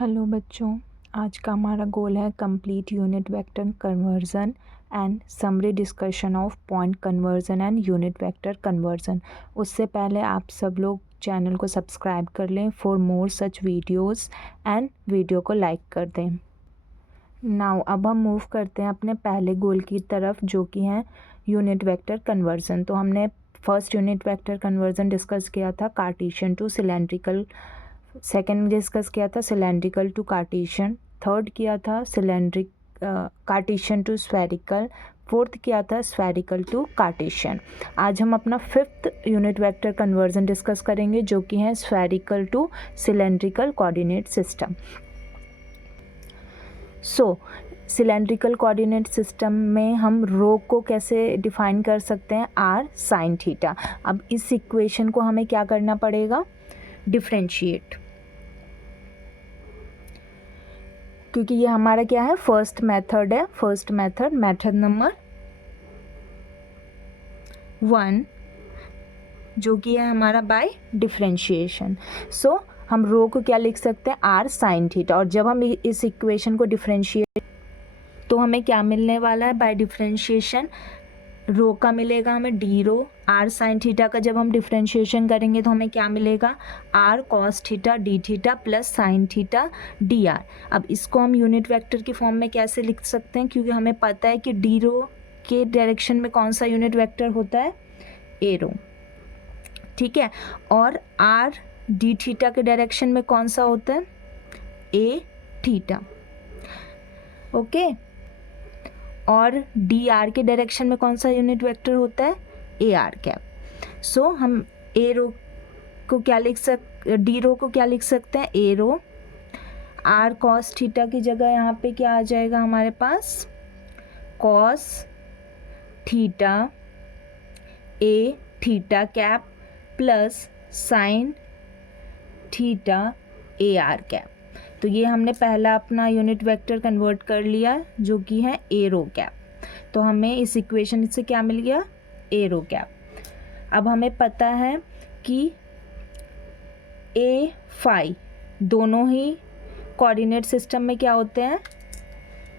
Hello बच्चों, आज का हमारा गोल है complete unit vector conversion and summary discussion of point conversion and unit vector conversion. उससे पहले आप सब लोग चैनल को सब्सक्राइब कर लें for more such videos and video को लाइक कर दें। नाउ अब हम मूव करते हैं अपने पहले गोल की तरफ, जो कि है यूनिट वेक्टर कन्वर्जन। तो हमने first unit vector conversion discuss किया था Cartesian to cylindrical, second discuss किया था सिलेंड्रिकल टू कार्टेशियन, थर्ड किया था cylindric Cartesian to spherical, fourth किया था स्फेरिकल टू कार्टेशियन। आज हम अपना fifth unit vector conversion discuss करेंगे, जो कि है spherical to cylindrical coordinate system. So cylindrical coordinate system में हम रो को कैसे डिफाइन कर सकते हैं, आर साइन थीटा। अब इस इक्वेशन को हमें क्या करना पड़ेगा, डिफरेंशिएट, क्योंकि ये हमारा क्या है, फर्स्ट मेथड है। फर्स्ट मेथड नंबर 1, जो कि है हमारा बाय डिफरेंशिएशन। सो हम रो को क्या लिख सकते हैं, आर साइन थीटा। और जब हम इस इक्वेशन को डिफरेंशिएट, तो हमें क्या मिलने वाला है, बाय डिफरेंशिएशन रो का मिलेगा हमें d rho. R sine theta का जब हम डिफरेंशिएशन करेंगे तो हमें क्या मिलेगा, r cos theta d theta plus sine theta d r. अब इसको हम यूनिट वेक्टर की फॉर्म में कैसे लिख सकते हैं, क्योंकि हमें पता है कि डी रो के डायरेक्शन में कौन सा यूनिट वेक्टर होता है, ए रो, ठीक है। और आर डी थीटा के डायरेक्शन में कौन सा होता है, ए थीटा, ओके। और डी आर के डायरेक्शन में कौन सा यूनिट वेक्टर होता है, ए आर कैप। सो हम ए रो को क्या डी रो को क्या लिख सकते हैं, a rho. R cos theta की जगह यहाँ पे क्या आ जाएगा हमारे पास, cos theta a theta cap plus sine theta a r cap. तो ये हमने पहला अपना यूनिट वेक्टर कन्वर्ट कर लिया, जो कि है ए रो कैप। तो हमें इस इक्वेशन से क्या मिल गया, ए रो कैप। अब हमें पता है कि ए फाई दोनों ही कोऑर्डिनेट सिस्टम में क्या होते हैं,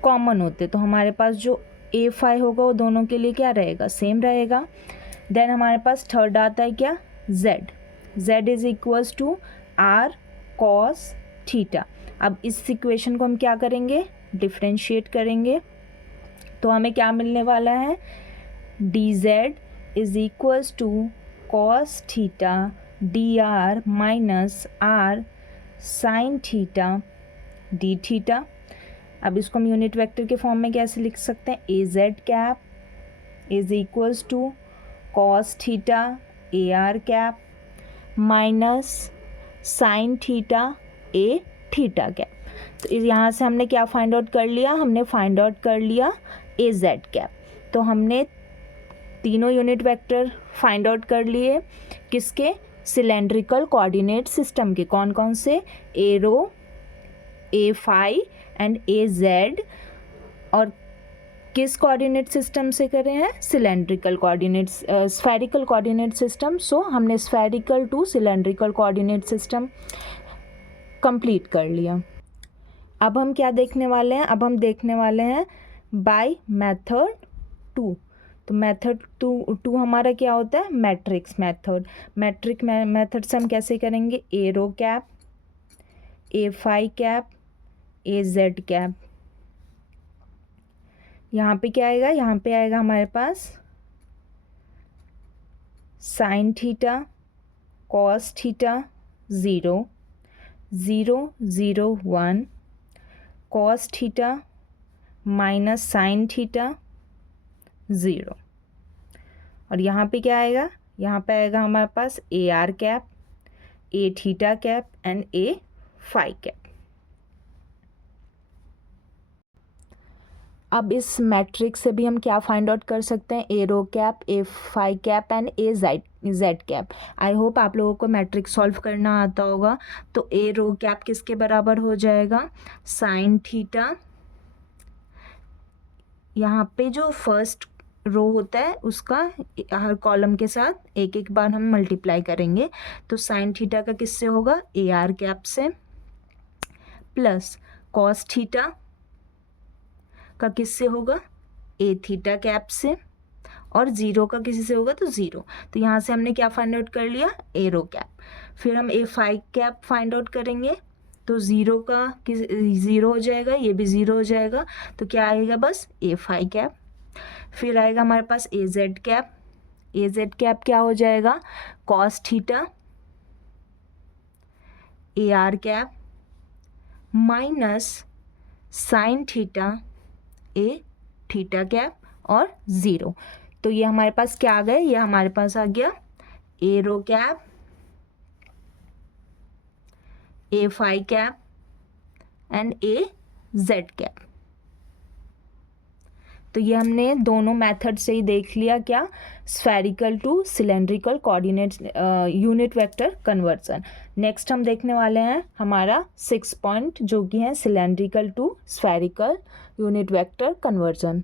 कॉमन होते हैं। तो हमारे पास जो ए फाई होगा वो दोनों के लिए क्या रहेगा, सेम रहेगा। देन हमारे पास थर्ड आता है क्या, z. Z is equals to r cos theta. अब इस इक्वेशन को हम क्या करेंगे, डिफरेंशिएट करेंगे। तो हमें क्या मिलने वाला है, d z is equals to cos theta d r minus r sine theta d theta. अब इसको हम यूनिट वेक्टर के फॉर्म में कैसे लिख सकते हैं, a z cap is equals to cos theta a r cap minus sine theta a theta cap. तो यहाँ से हमने क्या फाइंड आउट कर लिया, हमने फाइंड आउट कर लिया ए जेड कैप। तो हमने तीनों यूनिट वेक्टर फाइंड आउट कर लिए, किसके, सिलेंड्रिकल कोऑर्डिनेट सिस्टम के। कौन कौन से, a rho, a phi and a z. और किस कोऑर्डिनेट सिस्टम से करे हैं, cylindrical coordinate, spherical coordinate system. So हमने spherical to cylindrical coordinate system complete कर लिया। अब हम क्या देखने वाले हैं, अब हम देखने वाले हैं बाय मेथड 2। तो मेथड टू हमारा क्या होता है, मैट्रिक्स मेथड। मैट्रिक मेथड से हम कैसे करेंगे, a rho cap a phi cap a z cap. यहाँ पे क्या आएगा, यहाँ पे आएगा हमारे पास sine theta cos theta 0 0 0 1 cos theta minus sine theta 0। और यहाँ पे क्या आएगा, यहाँ पे आएगा हमारे पास a r cap a theta cap and a phi cap. अब इस मैट्रिक्स से भी हम क्या फाइंड आउट कर सकते हैं, a rho cap a phi cap and a z cap. I hope आप लोगों को मैट्रिक्स सॉल्व करना आता होगा। तो ए रो कैप किसके बराबर हो जाएगा, साइन थीटा। यहाँ पे जो फर्स्ट रो होता है उसका हर कॉलम के साथ एक एक बार हम मल्टीप्लाई करेंगे। तो साइन थीटा का किससे होगा, ए आर कैप से, प्लस कॉस थीटा का किससे होगा, ए थीटा कैप से, और ज़ीरो का किसी से होगा तो ज़ीरो। तो यहाँ से हमने क्या फाइंड आउट कर लिया, एरो कैप। फिर हम ए फाई कैप फाइंड आउट करेंगे, तो ज़ीरो का ज़ीरो हो जाएगा, ये भी ज़ीरो हो जाएगा, तो क्या आएगा बस ए फाई कैप। फिर आएगा हमारे पास ए z cap. A z cap क्या हो जाएगा, cos theta a r cap minus sine theta a theta cap और ज़ीरो। तो ये हमारे पास क्या आ गया, ये हमारे पास आ गया a rho cap, a phi cap and a z cap. तो ये हमने दोनों मेथड से ही देख लिया, क्या, spherical to cylindrical coordinate unit vector conversion. Next हम देखने वाले हैं हमारा 6 पॉइंट, जो कि है cylindrical to spherical unit vector conversion.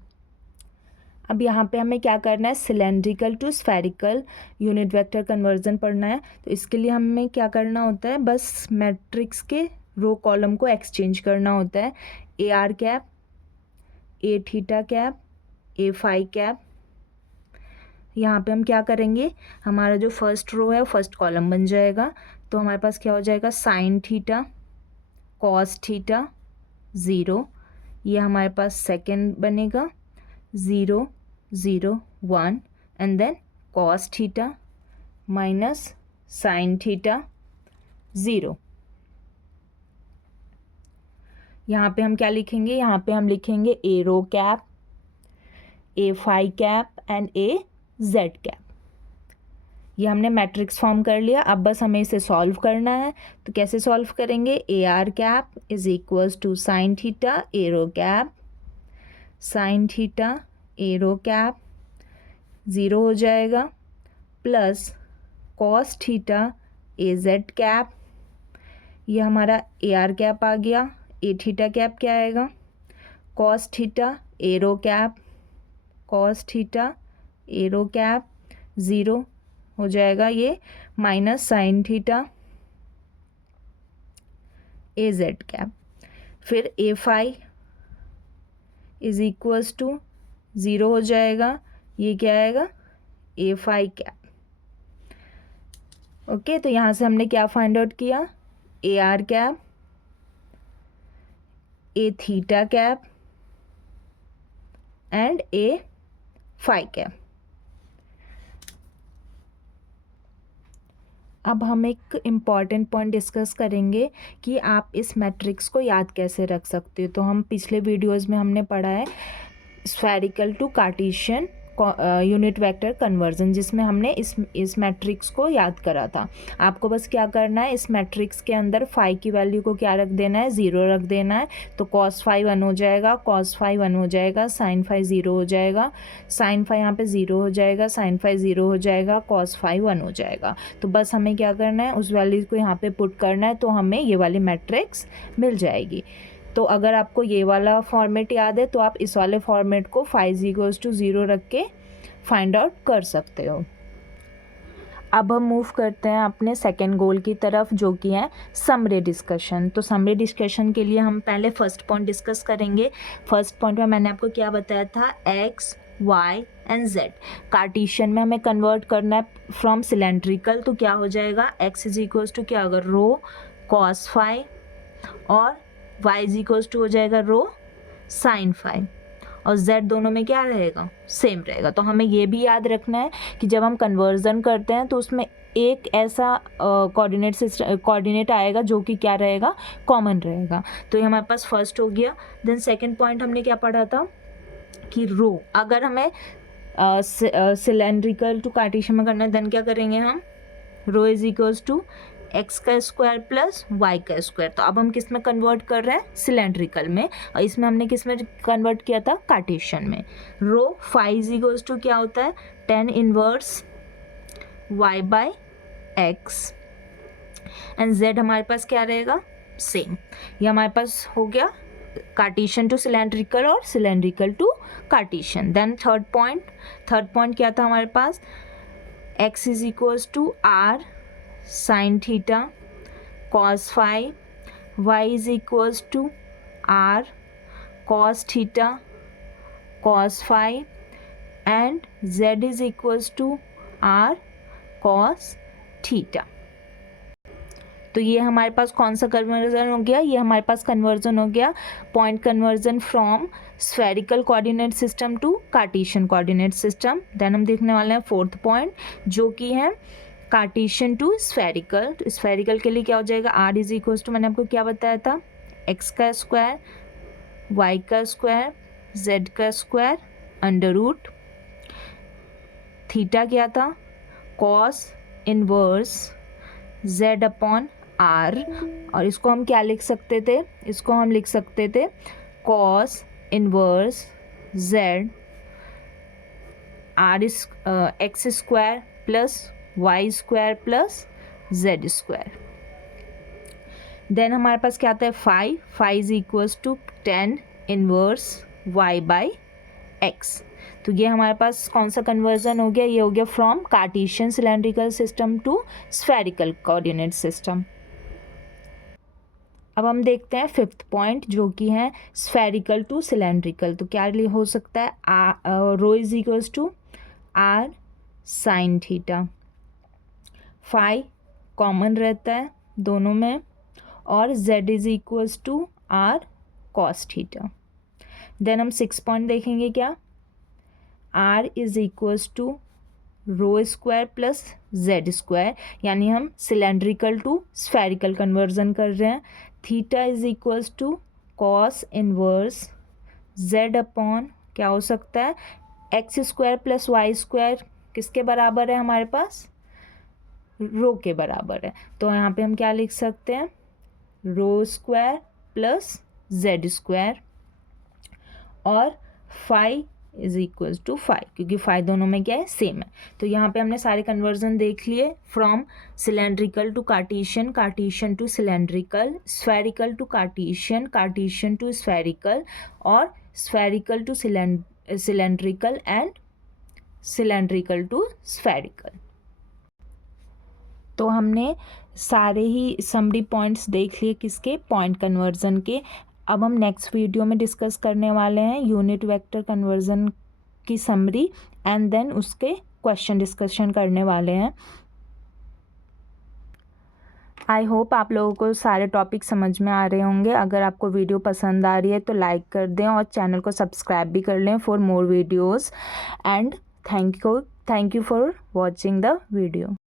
अब यहाँ पे हमें क्या करना है, cylindrical to spherical unit vector conversion पढ़ना है। तो इसके लिए हमें क्या करना होता है, बस मैट्रिक्स के रो कॉलम को एक्सचेंज करना होता है। A r cap, a theta cap, a phi cap. यहाँ पे हम क्या करेंगे, हमारा जो फर्स्ट रो है वो फर्स्ट कॉलम बन जाएगा। तो हमारे पास क्या हो जाएगा, sine theta cos theta zero, ये हमारे पास सेकेंड बनेगा, 0 0 1 and then cos theta minus sine theta 0। यहाँ पे हम क्या लिखेंगे, यहाँ पे हम लिखेंगे a rho cap, a phi cap and a z cap. ये हमने मैट्रिक्स फॉर्म कर लिया। अब बस हमें इसे सॉल्व करना है। तो कैसे सॉल्व करेंगे, a r cap is equals to sine theta a rho cap, sine theta a rho cap 0 हो जाएगा, plus cos theta a z cap, ये हमारा ए आर कैप आ गया। ए थीटा कैप क्या आएगा, cos theta a rho cap, cos theta a rho cap 0 हो जाएगा, ये minus sine theta a z cap. फिर ए फाई इज इक्वल्स टू 0 हो जाएगा, ये क्या आएगा, ए फाई कैप। ओके, तो यहाँ से हमने क्या फाइंड आउट किया, a r cap, a theta cap and a phi cap. अब हम एक इम्पॉर्टेंट पॉइंट डिस्कस करेंगे कि आप इस मैट्रिक्स को याद कैसे रख सकते हो। तो हम पिछले वीडियोस में हमने पढ़ा है spherical to Cartesian unit vector conversion, जिसमें हमने इस मैट्रिक्स को याद करा था। आपको बस क्या करना है, इस मैट्रिक्स के अंदर फाई की वैल्यू को क्या रख देना है, 0 रख देना है। तो कॉस फाई 1 हो जाएगा, कॉस फाई 1 हो जाएगा, साइन फाई 0 हो जाएगा, साइन फाई यहाँ पे 0 हो जाएगा, साइन फाई 0 हो जाएगा, कॉस फाई 1 हो जाएगा। तो बस हमें क्या करना है, उस वैल्यू को यहाँ पे पुट करना है, तो हमें ये वाली मैट्रिक्स मिल जाएगी। तो अगर आपको ये वाला फॉर्मेट याद है तो आप इस वाले फॉर्मेट को फाई इक्वल्स टू 0 रख के फाइंड आउट कर सकते हो। अब हम मूव करते हैं अपने सेकेंड गोल की तरफ, जो कि है समरी डिस्कशन। तो समरी डिस्कशन के लिए हम पहले फर्स्ट पॉइंट डिस्कस करेंगे। फर्स्ट पॉइंट में मैंने आपको क्या बताया था, x y and z Cartesian में हमें कन्वर्ट करना है फ्रॉम सिलेंड्रिकल। तो क्या हो जाएगा, एक्स इज इक्वल्स टू क्या होगा, रो कॉस फाई, और y इज इक्वल्स टू हो जाएगा रो साइन फाई, और z दोनों में क्या रहेगा, सेम रहेगा। तो हमें ये भी याद रखना है कि जब हम कन्वर्जन करते हैं तो उसमें एक ऐसा कोऑर्डिनेट आएगा जो कि क्या रहेगा, कॉमन रहेगा। तो ये हमारे पास फर्स्ट हो गया। देन सेकंड पॉइंट हमने क्या पढ़ा था कि रो अगर हमें सिलेंड्रिकल टू कार्टेशियन में करना है, देन क्या करेंगे हम, रो इज इक्वल्स टू एक्स का स्क्वायर प्लस वाई का स्क्वायर। तो अब हम किस में कन्वर्ट कर रहे हैं, सिलेंड्रिकल में, और इसमें हमने किस में कन्वर्ट किया था, कार्टेशियन में। Rho phi is equals to क्या होता है, tan inverse y by x, and z हमारे पास क्या रहेगा, सेम। ये हमारे पास हो गया कार्टेशियन टू सिलेंड्रिकल और cylindrical to Cartesian. Then third point क्या था हमारे पास, x is equals to r sine theta cos phi y is equals to r cos theta cos phi and z is equals to r cos theta. तो ये हमारे पास कौन सा conversion हो गया, ये हमारे पास कन्वर्जन हो गया point conversion from spherical coordinate system to Cartesian coordinate system. Then हम देखने वाले हैं फोर्थ पॉइंट जो कि है कार्टेशियन टू स्फेरिकल। तो स्फेरिकल के लिए क्या हो जाएगा, r इज इक्वल्स टू, मैंने आपको क्या बताया था, x का स्क्वायर y का स्क्वायर z का स्क्वायर अंडर रूट, थीटा क्या था, cos inverse z upon r, और इसको हम क्या लिख सकते थे, इसको हम लिख सकते थे cos inverse z r x square plus y square plus z square. Then हमारे पास क्या आता है, phi is equals to tan inverse y by x. तो ये हमारे पास कौन सा कन्वर्जन हो गया, ये हो गया from Cartesian cylindrical system to spherical coordinate system. अब हम देखते हैं फिफ्थ पॉइंट जो कि है स्फेरिकल टू सिलेंड्रिकल। तो क्या हो सकता है, rho is equals to r sine theta, phi common रहता है दोनों में, और z is equals to r cos theta. Then हम 6 पॉइंट देखेंगे, क्या, r is equals to rho square plus z square, यानी हम सिलेंड्रिकल टू स्फेरिकल कन्वर्जन कर रहे हैं। Theta is equals to cos inverse z upon क्या हो सकता है, x square plus y square किसके बराबर है, हमारे पास रो के बराबर है। तो यहाँ पे हम क्या लिख सकते हैं, rho square plus z square, और phi is equals to phi, क्योंकि फाई दोनों में क्या है, सेम है। तो यहाँ पे हमने सारे कन्वर्जन देख लिए from cylindrical to Cartesian, Cartesian to cylindrical, spherical to Cartesian, Cartesian to spherical, और spherical to cylindrical and cylindrical to spherical. तो हमने सारे ही समरी पॉइंट्स देख लिए किसके, पॉइंट कन्वर्जन के। अब हम नेक्स्ट वीडियो में डिस्कस करने वाले हैं यूनिट वेक्टर कन्वर्जन की समरी, एंड देन उसके क्वेश्चन डिस्कशन करने वाले हैं। आई होप आप लोगों को सारे टॉपिक समझ में आ रहे होंगे। अगर आपको वीडियो पसंद आ रही है तो लाइक कर दें और चैनल को सब्सक्राइब भी कर लें for more videos, and thank you for watching the video.